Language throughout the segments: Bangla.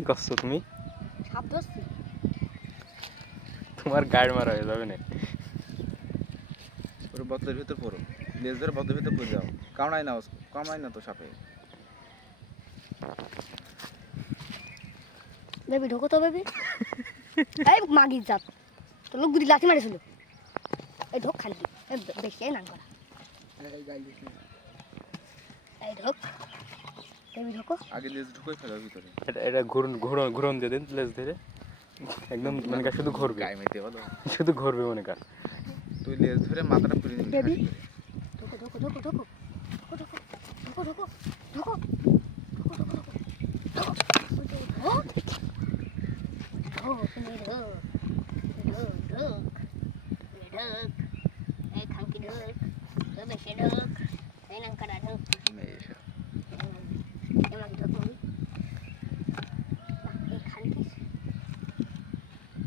কি করছো তুমি? সাপ ধরছি। তোমার গাড় মারা হয়ে যাবে না। ওর বোতলের ভিতর পড়ো, লেজ ধরে বোতলের ভিতর পড়ে যাও। কামড়ায় না তো সাপে। বেবি ঢোকো তো বেবি। এই মাগির জাত, তো লোক গুলি লাঠি মারিছিল। এই ঢোক খালি বেশি নাম করা। এই ঢোক বেবি ঢোকো। আগে লেজ ঢুকে ফেলো ভিতরে। এটা ঘুরন দিয়ে দিন লেজ ধরে, একদম মনে কর শুধু ঘুরবে, গায়ে মেতে বলো, শুধু ঘুরবে মনে কর। তুই লেজ ধরে মাথাটা পুড়ে নিবি। বেবি ঢোকো ঢোকো ঢোকো ঢোকো ঢোকো ঢোকো ঢোকো ঢোকো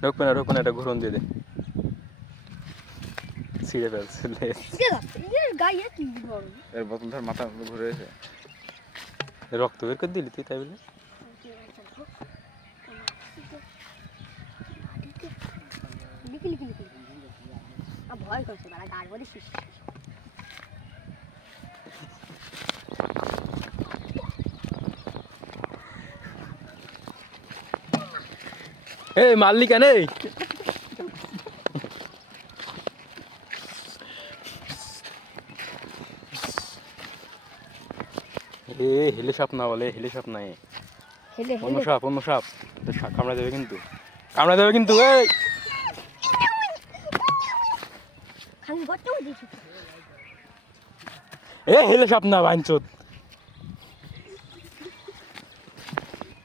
ঢোকবে না, এটা ঘুরন দিয়ে দে। ছিঁড়ে ফেলছে লেজ। এর বোতল ধর মাথা ঘুরে এসে রক্ত বের করে দিলি তুই তাই বলে? ভয় করছে বাড়া গাড় বলে শিশ। এই মারলি কেন? হেলে সাপ না বলে, হেলে সাপ নাই, অন্য সাপ কামড়া দেবে কিন্তু, এই হেলে সাপ না বাঞ্চত।